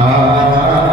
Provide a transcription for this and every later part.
Ah.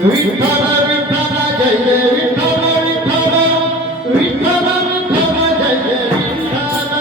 Vitthala Vitthala Jaya Vitthala Vitthala. Vitthala Vitthala Jaya Vitthala.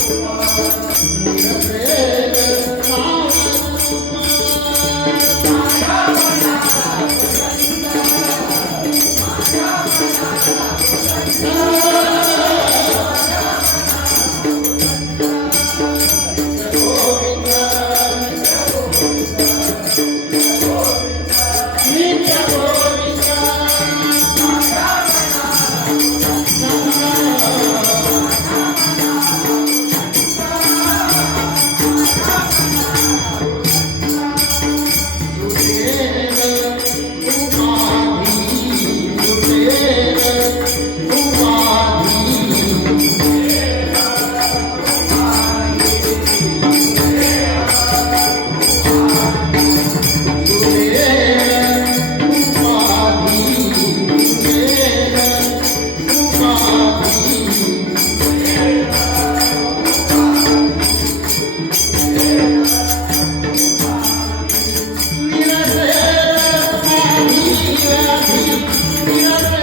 Oh Yeah.